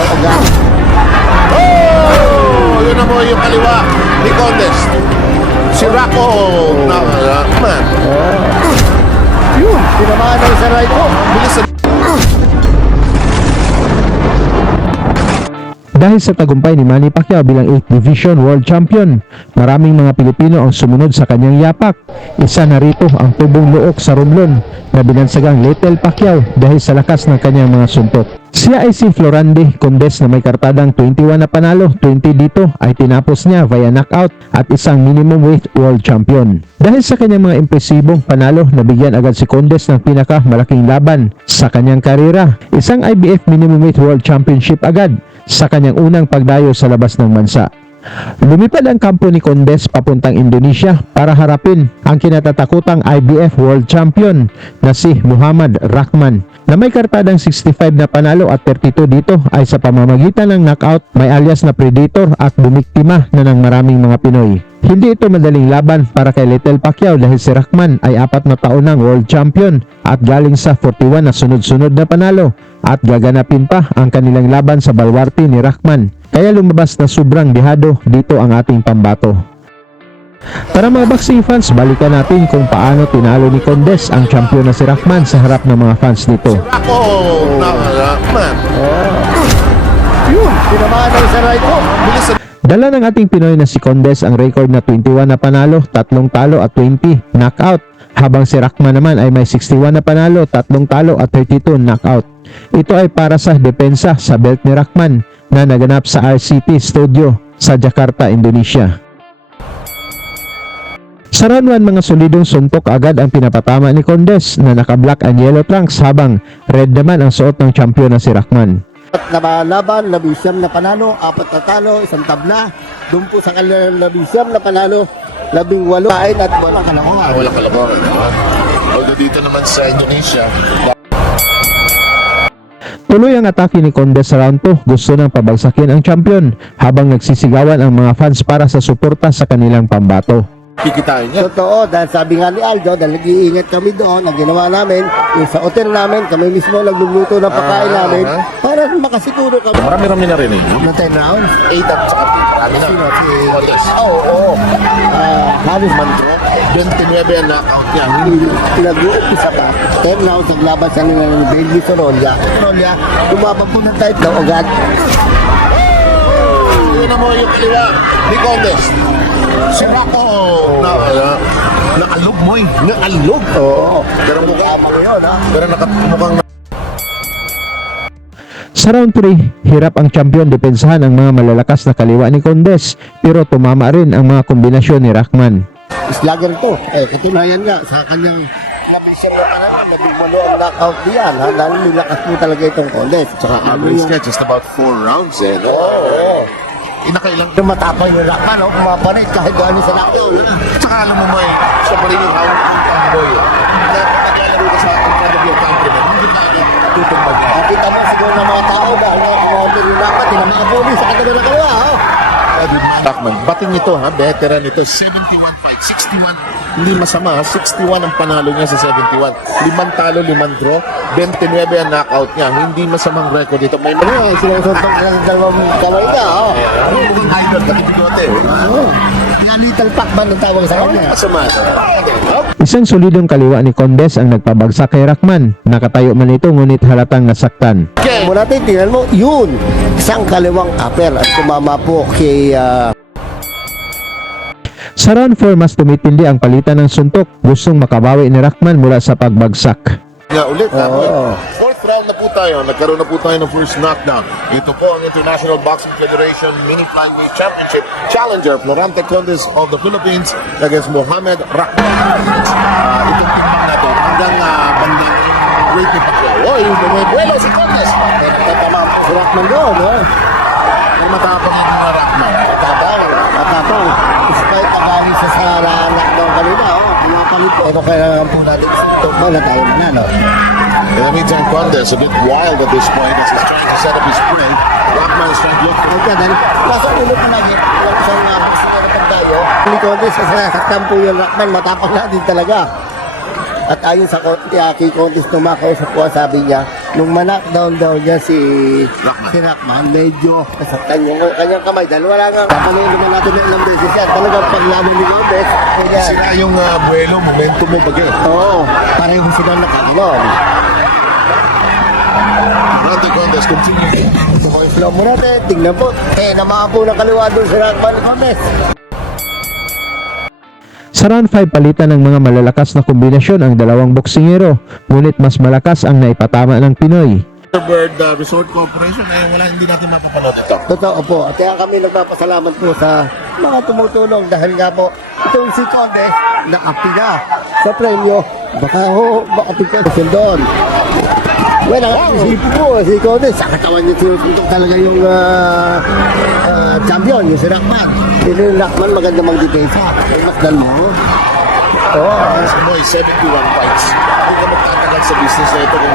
daw agad. Oh! Yun na mo yung kaliwa ni Condes. Si Rocco na man. Yun, tinamaan ng sa right hook. Bilis na. Dahil sa tagumpay ni Manny Pacquiao bilang 8th Division World Champion, maraming mga Pilipino ang sumunod sa kanyang yapak. Isa na rito ang tubong luok sa Romblon na binansagang Lethal Pacquiao dahil sa lakas ng kanyang mga suntok. Siya ay si Florande Condes na may kartadang 21 na panalo, 20 dito ay tinapos niya via knockout at isang minimum weight world champion. Dahil sa kanyang mga impresibong panalo, nabigyan agad si Condes ng pinakamalaking laban sa kanyang karera, isang IBF minimum weight world championship agad sa kanyang unang pagdayo sa labas ng bansa. Lumipad ang kampo ni Condes papuntang Indonesia para harapin ang kinatatakutang IBF World Champion na si Muhammad Rahman na may kartadang 65 na panalo at 32 dito ay sa pamamagitan ng knockout, may alias na Predator at bumiktima na ng maraming mga Pinoy. Hindi ito madaling laban para kay Lethal Pacquiao dahil si Rahman ay 4 na taon ng world champion at galing sa 41 na sunod-sunod na panalo at gaganapin pa ang kanilang laban sa balwarte ni Rahman. Kaya lumabas na sobrang dihado dito ang ating pambato. Para mga boxing fans, balikan natin kung paano tinalo ni Condes ang champion na si Rahman sa harap ng mga fans nito. Rocco na man. Yun, tinamaan ng sa right hook. Bilis na. Dala ng ating Pinoy na si Condes ang record na 21 na panalo, 3 talo at 20 knockout, habang si Rahman naman ay may 61 na panalo, 3 talo at 32 knockout. Ito ay para sa depensa sa belt ni Rahman na naganap sa RCT Studio sa Jakarta, Indonesia. Sa round 1, mga solidong suntok agad ang pinapatama ni Condes na naka-black and yellow trunks habang red naman ang suot ng champion na si Rahman. At nabalaban, 11 na panalo, 4 na talo, 1 tabla. Doon po sa kanilang 11 na panalo, 18 kain at walang kalakuhan. Walang kalabaw. Although dito naman sa Indonesia, Tuloy ang atake ni Condes sa round 2, gusto nang pabagsakin ang champion habang nagsisigawan ang mga fans para sa suporta sa kanilang pambato. kikitain niya. Totoo, dahil sabi nga ni Aldo, dahil nag-iingat kami doon, ang ginawa namin, yung sa hotel namin, kami mismo nagluluto ng pagkain namin, para makasiguro kami. Marami-rami na rin eh. Ng 10 rounds? 8 at saka 2. Marami na. Sino? Si Condes. Oo. Halos Mandro. 29 yan knockout niya. Pinag-uumpisa pa. 10 rounds naglaban sa nila ng Bailey Sorolla. Sorolla, lumabang po ng type daw agad. Yun na mo yung kaliwa ni Condes. Si Rocco nakalog mo eh. Naalog. Oo. Pero mukha mo yun ha. Pero mukhang Sa round 3, hirap ang champion depensahan ang mga malalakas na kaliwa ni Condes pero tumama rin ang mga kombinasyon ni Rahman. Slugger to. Katunayan nga sa kanyang nabisyon na panahon, nabimalo ang knockout diyan. Lalo nilakas po talaga itong Condes. saka average niya just about 4 rounds eh. No? Oo. Inakailang. Tumatapang yung Rahman, pumaparit kahit doon sa knockout. Saka alam mo mo eh, siya pa rin yung hawak ng boy. Naglalaro ka sa in front of your countrymen. Hindi ka tutumbag niya. Nakita mo siguro ng mga tao dahil na kumonter yung dapat, tinamang pulis sa katabi na kawa. Rahman, bating ito ha, veteran ito, 71 fight, 61, hindi masama ha, 61 ang panalo niya sa 71, 5 talo, 5 draw, 29 ang knockout niya, hindi masamang record ito, may mga Sinusuntong ka ng dalawang kamay niya. mukhang idol, katibigote, Nga Little Pac-Man ang tawag sa kanya. masama, Isang solidong kaliwa ni Condes ang nagpabagsak kay Rahman. Nakatayo man ito ngunit halatang nasaktan. okay, Muna natin, tingnan mo, yun, isang kaliwang upper at tumama po kay Sa round 4, mas tumitindi ang palitan ng suntok. Gustong makabawi ni Rahman mula sa pagbagsak. nga ulit ha, Oo. fourth round na po tayo, nagkaroon na po tayo ng first knockdown, ito po ang International Boxing Federation Mini Flyweight Championship Challenger, Florante Condes of the Philippines against Muhammad Rahman. Itong timbang natin hanggang bandang weight ni Pacquiao. Oy, bumubuelo si Condes. Tatama si Rahman doon, May matapang yung mga Rahman. Matapang. Despite agaling sa saranak doon kanina, pinapalit. Pero kailangan po natin tukman na tayo manalo. In the meantime, Condes a bit wild at this point as he's trying to set up his prey. Rahman is trying to look for Nasa ulo pa namin, isang box na tayo. Hindi ko din sa kakampo yung Rahman, matapang na din talaga. At ayon sa kay Condes tumakaw sa kuha, sabi niya, nung ma-knockdown daw niya si Rockman. Rockman, medyo nasaktan yung kanyang kamay. Dahil wala nga, papanood naman natin na ilang beses yan. Talagang paglaban ni Gomez, kaya, Sira yung buwelo, momentum mo bagay. oo, pareho sila nakakanon. Durante Condes continue. Slow mo natin, tingnan po. Namaan po ng kaliwa doon si Rockman ni Gomez. Sa round 5 palitan ng mga malalakas na kombinasyon ang dalawang boksingero, ngunit mas malakas ang naipatama ng Pinoy. Bird Resort Corporation, hindi natin mapapanood ito. Totoo po. At kaya kami nagpapasalamat po sa mga tumutulong dahil nga po itong si Conde nakapila sa premyo. Baka makapila siya doon. Well, ang isipin po si Conde, sa katawan niya sinusuntok talaga yung champion, yung si Rockman. Pero yung Rockman maganda mag-depensa. Ay, masdan mo. Oo. Ano, 71 fights. Hindi ka magtatagal sa business na ito kung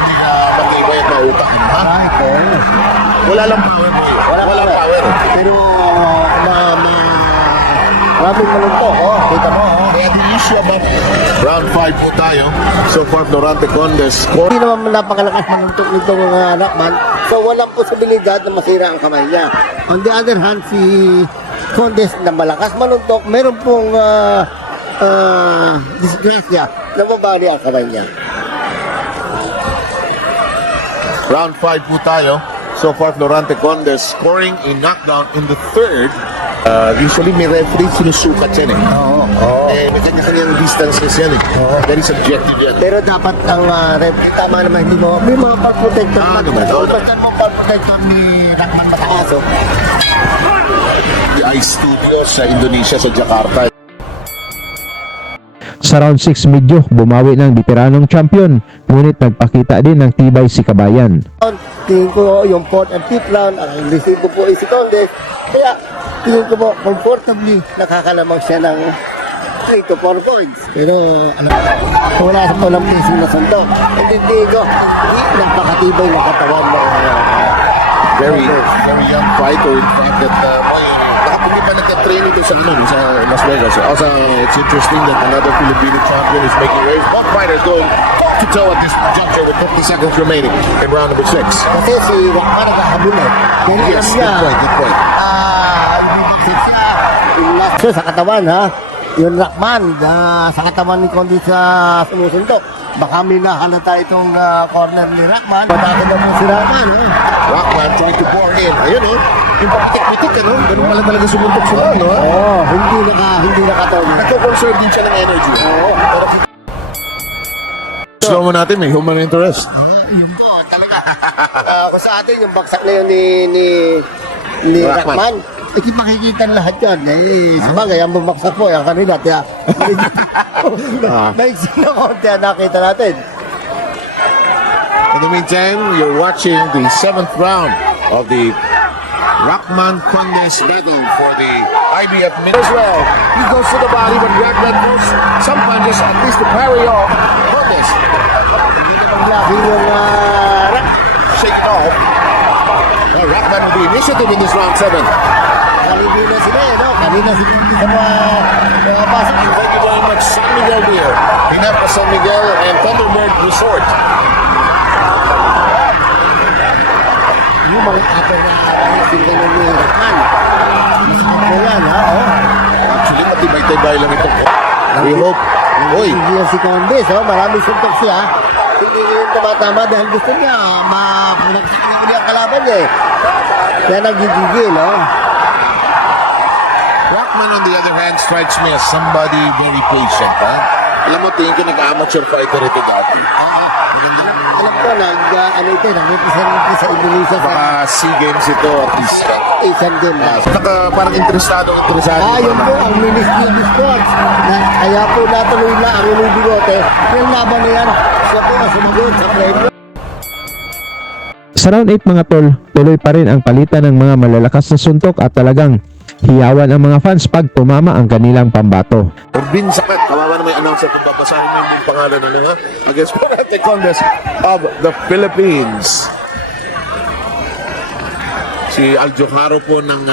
hindi ka pag-iba yung maupahan, ha? Ay, Con. Wala lang power mo. Wala power. Pero, maraming maluntok. Oh, kita mo. Oh. Kaya the issue about round 5 po tayo. So far, Durante Condes. Hindi naman napakalakas manuntok nito mga Rockman. So walang posibilidad na masira ang kamay niya. On the other hand, si Condes na malakas manuntok, meron pong disgrasya na mabali ang kamay niya. Round 5 po tayo. So far, Florante Condes scoring a knockdown in the third. Usually may referee sinusukat yan eh. Oo. May kanya-kanyang distances yan eh. Very subjective yan. Pero dapat ang referee, tama naman, hindi mo, may mga part protector na. naman, oo naman. Basta mo part protector ni Rockman mataas. Oh. The Ice Studios sa Indonesia, sa Jakarta. Sa round 6 medyo bumawi ng veteranong champion, ngunit nagpakita din ng tibay si Kabayan. Tingin ko yung 4th and 5th round, ang resibo po ay si Condes. Kaya tingin ko po, comfortably nakakalamang siya ng 3 to 4 points. Pero wala sa walang placing na sundok. And then tingin ko, nagpakatibay na katawan ng Very young fighter. In fact, that hindi pa nagka-train ito sa Las Vegas. Also, it's interesting that another Filipino champion is making waves. One fighter is going toe-to-toe at this juncture with 50 seconds remaining in round number 6. kasi si Rockman nagkakabul eh. Kaya alam Yes, niya, good point. yung last siya sa katawan ha. Yung Rockman sa katawan ni Condes sa sumusuntok. Baka may nahalata itong corner ni Rockman. Patake na po si Rockman. Rockman trying to bore in. Ayun yung papitik-pitik ganun pala talaga sumuntok sila, no? Hindi nakataon. Nagko-conserve din siya ng energy. Oo. Slow mo natin, may human interest. Yun po, talaga. Kung sa atin, yung baksak na yun ni Rockman. Rockman, makikita lahat yan. Sabagay, ang bumaksak po, yung kanila. Kaya, may sino konti ang nakita natin. In the meantime, you're watching the 7th round of the Rockman Condes battle for the IBF minute as well. He goes to the body, but Red goes some punches, at least to parry off Condes. Ang laki yung Shake it off. Rockman with the initiative in this round 7. Kalibo na sila no? Kanina sila sa mga pasok. Thank you very much, San Miguel Beer. Hinapa San Miguel and Thunderbird Resort. Yung mga ato na sila ni Rockman. Masakit po yan, ha? Actually, matibay-tibay lang ito. We hope. Uy, Hindi yan si Condes, maraming suntok siya. Hindi niya yung tumatama dahil gusto niya mapunaksak niya uli ang kalaban niya eh. Kaya nagigigil, Rockman on the other hand strikes me as somebody very patient, ha? Alam mo, tingin ko nag-amateur fighter ito dati. Maganda yung Alam ko, nag-represent sa Indonesia sa baka SEA Games ito, at least. Asian Games. Saka parang interesado. Yun po ang Ministry of Sports. Kaya po natuloy na ang Unibigote. Yung laban na yan, siya po ang sumagot sa premyo. Sa round 8 mga tol, tuloy pa rin ang palitan ng mga malalakas na suntok at talagang hiyawan ang mga fans pag tumama ang kanilang pambato. Urbin Sakat, kawawa na may announcer kung babasahin mo yung pangalan ng mga against Durante Condes of the Philippines. Si Si Aljojaro po ng,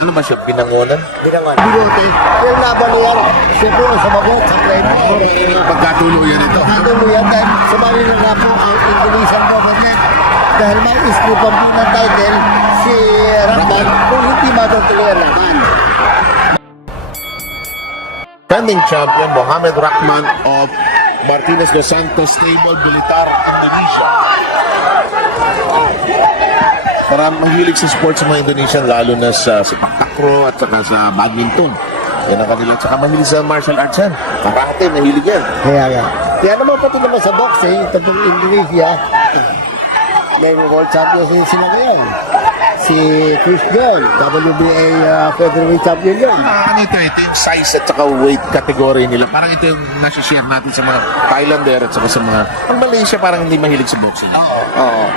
ano ba siya, Binangonan? Bigote. Yung laban niya, siyempre sa bagot, sa pleno. Pagkatuluyan ito. Natuluyan dahil sumali na nga po ang Indonesian government dahil may istripan po ng title si Rahman kung hindi matutuloy ang laban. Defending champion Mohamed Rahman of Martinez Dos Santos Stable Bilitar, Indonesia. Parang mahilig sa sports ng mga Indonesian, lalo na sa sepak takraw at saka sa badminton. Yan ang kanila. At saka mahilig sa martial arts yan. Karate, mahilig yan. Kaya naman pati naman sa boxing, ito pong Indonesia, may world champions din sila ngayon. Si Chris John, WBA featherweight champion yun. Ano ito yung size at saka weight category nila. Parang ito yung nasi-share natin sa mga Thailander at saka sa mga ang Malaysia, parang hindi mahilig sa boxing. Oo.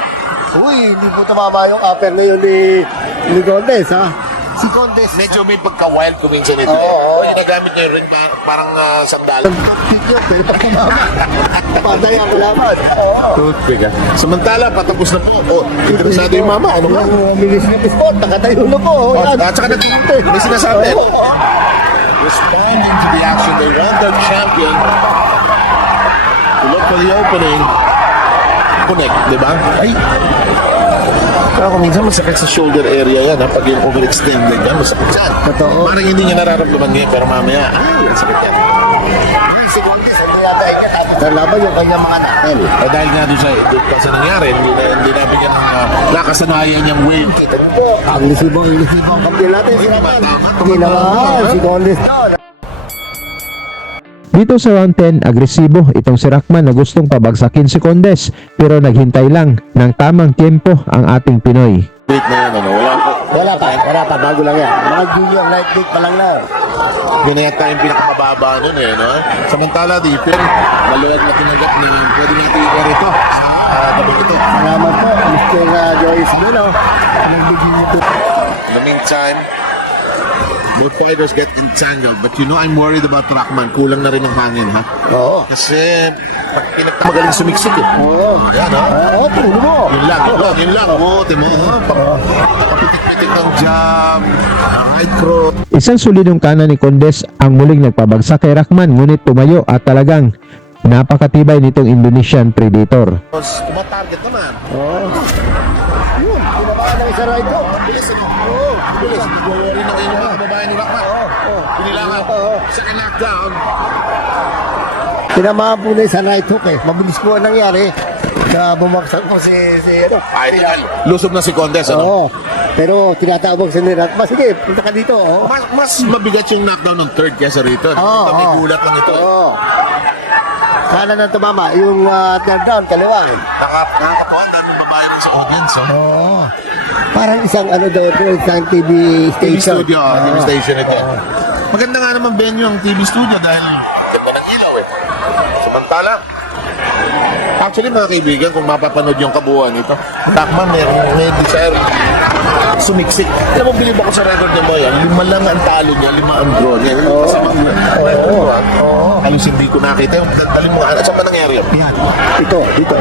Uy, hindi po tumama yung upper ngayon ni Condes, ha? Si Condes. Medyo may pagka-wild kuminsan ito. Oo. Ginagamit niya yung ring parang sandalan. Toothpick yun, pero tumama. Patay ang laban. Toothpick, ah. Samantala, patapos na po. Oh, interesado yung mama. Ano ba? Yung Ministry Sport, nakatayo na po. Yan. At saka nagpunta. May sinasabi. Oo. Responding to the action, they won their champion. To look for the opening. Connect, di ba? Ay! Kaya kung minsan masakit sa shoulder area yan, ha? Pag yung overextended yan, masakit yan. Totoo. Parang hindi niya nararamdaman ngayon, pero mamaya, ay, ang sakit yan. Si Condes, ito yata ay laban yung kanyang mga natin. Eh, dahil nga doon sa nangyari, hindi nabigyan ng nakasanayan niyang weight. Ang lisibong kampiyon natin, si Raman. Hindi naman, si Condes. Dito sa round 10, agresibo itong si Rahman na gustong pabagsakin si Condes pero naghintay lang ng tamang tiempo ang ating Pinoy. Weight na yan, ano? Wala pa. Wala pa, bago lang yan. Mga junior lightweight pa lang na. Yun na yata yung pinakamababa nun eh, no? Samantala, di Phil, maluwag na tinanggap na pwede natin i-air ito sa gabi ito. Salamat po, Mr. Joyce Bilo. Nagbigyan nito. In the meantime, both fighters get entangled. But you know, I'm worried about Rahman. Kulang na rin ang hangin, ha? Oo. Kasi, pag magaling sumiksik eh. Oo. Ayan, ha? Oo, tulo mo. Yun lang. Oo, timo, ha? Papitik-pitik ng jab, ang high cross. Isang solidong kanan ni Condes ang muling nagpabagsak kay Rahman ngunit tumayo at talagang napakatibay nitong Indonesian Predator. Tumatarget naman. Oo. Yun, pinabaan ng isa right hook. Bilis, ano? Oo, bilis. Nag-worry ng ino ang babae ni Rahman. Pinilangan. Second knockdown. Tinamaan po na isa right hook eh. Mabilis po ang nangyari na bumagsak po si Ay, lusob na si Condes, ano? Oo. Pero tinatawag sa nirat. Sige, punta ka dito. Oo. Mas mabigat yung knockdown ng third kesa rito. Oo, May oo. gulat lang ito. Oo. Sana na tumama. Yung third down, kaliwang. Nakakatuwa na yung babae rin sa audience. Oh. Oo. Parang isang ano daw ito, isang TV TV station. studio, TV station ito. Maganda nga naman venue ang TV studio dahil ganda ng ilaw eh. Samantala, actually mga kaibigan, kung mapapanood yung kabuuan nito, Rahman may desire sumiksik. Alam mo, bilib ako sa record niya mo yan, 5 lang ang talo niya, 5 ang draw niya. Halos hindi ko nakita yung daling mga anak. Saan ba nangyari yun? Yan. Ito, dito.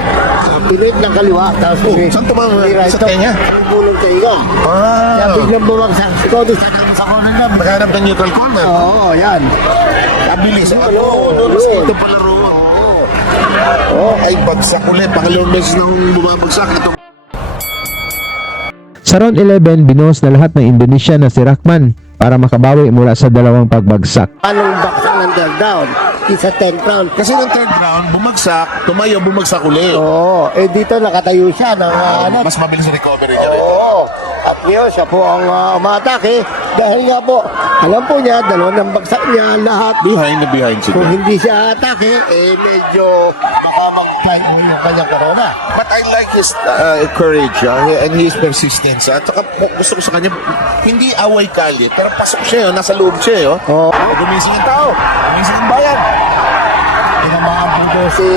Pilit ng kaliwa. Tapos Saan tumama? right Sa hook. tenga? Yung bulong tenga. Kaya biglang bumagsak. Ito, doon sa corner na. Naghanap ng neutral corner. Oo, yan. Abilis. Ito pala ro. Ay, bagsak ulit. Pangalawang beses nang bumabagsak. Ito. Sa round 11, binuhos na lahat ng Indonesia na si Rahman para makabawi mula sa dalawang pagbagsak. Anong baksak ng third down? Isa 10th round. Kasi ng third round, bumagsak, tumayo, bumagsak ulit. Oo. Dito nakatayo siya ng Mas mabilis ang recovery niya rin. Oo. At ngayon, siya po ang umatake. Dahil nga po, alam po niya, dalawa ng bagsak niya, lahat. Behind na behind Kung siya. hindi siya atake, medyo baka mag-fight mo yung kanyang corona. But I like his courage and his persistence. At saka gusto ko sa kanya, hindi away kalye, pero pasok siya, nasa loob siya. Oo. Gumising ang tao, gumising ang bayan. Pinamahabol daw si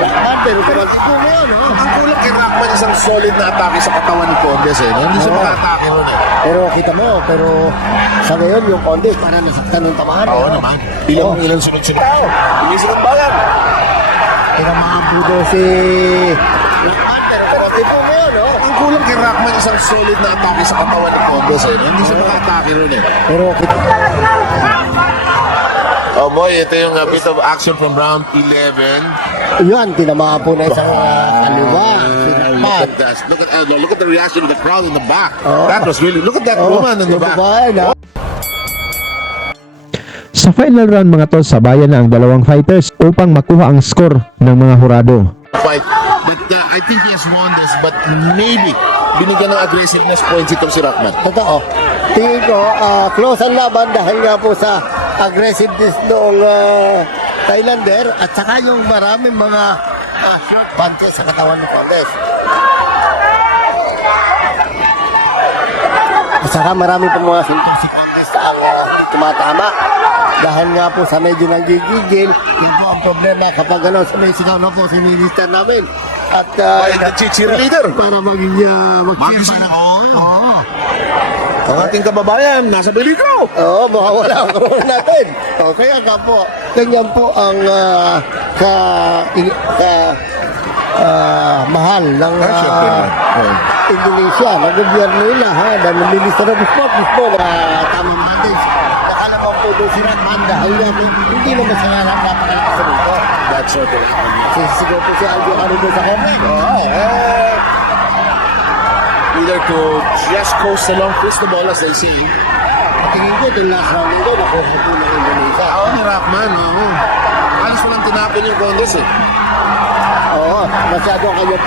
Rahman, pero kapag ito mo yun, Ang kulang kay Rahman, isang solid na atake sa katawan ni Condes. Hindi siya maka-atake ron eh. Pero kita mo, pero sa ngayon yung Condes para nasaktan ng tamahan. Oo naman. Ilang sunod-sunod. Gumising ang bayan. Pinamahabol daw si Rahman, pero kapag ito mo yun, Ang kulang kay Rahman, isang solid na atake sa katawan ng Condes. Hindi siya maka-atake ron eh. Pero Oh boy, ito yung bit of action from round 11. yun, tinamaan po na isang kaliwa. Look at that. Look at the reaction of the crowd in the back. Oh. That was really, look at that woman in the back. Sa final round mga tol, sabayan na ang dalawang fighters upang makuha ang score ng mga hurado. Fight. But I think he has won this, but maybe binigyan ng aggressiveness points itong si Rahman. Totoo. Tingin ko, close ang laban dahil nga po sa aggressiveness noong Thailander at saka yung maraming mga short punches sa katawan ng Condes. At saka marami pa mga sintos si Condes ang tumatama. Dahil nga po sa medyo nanggigigil, yun po ang problema kapag sumisigaw na po si minister namin. At The cheerleader. para maging mag-cheer. Oo. Ang ating kababayan, nasa peligro. Oo, mawawala ang karoon natin. O, kaya nga po, ganyan po ang mahal ng Indonesia, ng gobyerno nila, ha, dahil ng Minister of Sport mismo na tamang natin. Nakalaman po doon si Rahman dahil nga po, hindi naman siya napakalakas sa mundo. That's what happened. Siguro po si Aldo Caro doon sa comment. Either to just coast along, twist the ball as they say. Tingin ko, itong last round nito, nakuha po ng Indonesia. Oo, ni Rahman. Alas walang tinapin yung Condes eh. Oo, masyado kanyang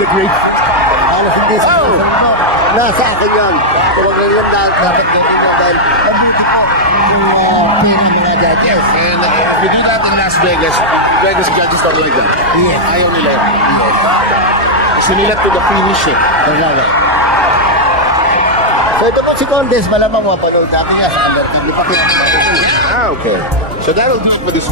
the great. Halos hindi sa nasa akin yan. Huwag na yun dapat gawin na dahil ang beauty po yung pera mga judges. And if we do that in Las Vegas, Vegas judges don't like that. Yes. Ayaw nila yun. Sinilat to the finish eh. Talaga. So ito po si Condes, malamang mapanood namin niya sa undercard. Di pa pinapanood. Okay. So that'll do it for this.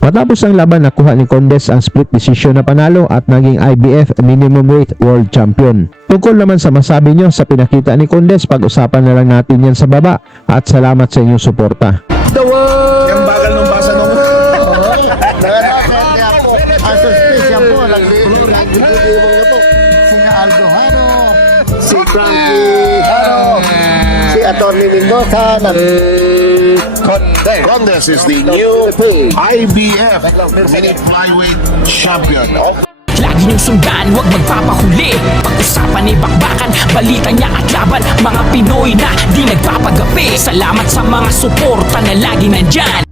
Matapos ang laban, nakuha ni Condes ang split decision na panalo at naging IBF Minimum Weight World Champion. Tungkol naman sa masabi nyo sa pinakita ni Condes, pag-usapan na lang natin yan sa baba at salamat sa inyong suporta. Yung bagal ng basa nung... Kaya po, ang suspicion po, nag-iiwang na po. Si Aldo Haro, si Frankie Haro, si Atty. Mendoza, Condes is the new IBF Mini Flyweight Champion. Lagi niyong sundan, huwag magpapahuli. Pag-usapan ay bakbakan, balita niya at laban. Mga Pinoy na di nagpapagapi. Salamat sa mga suporta na lagi nandyan.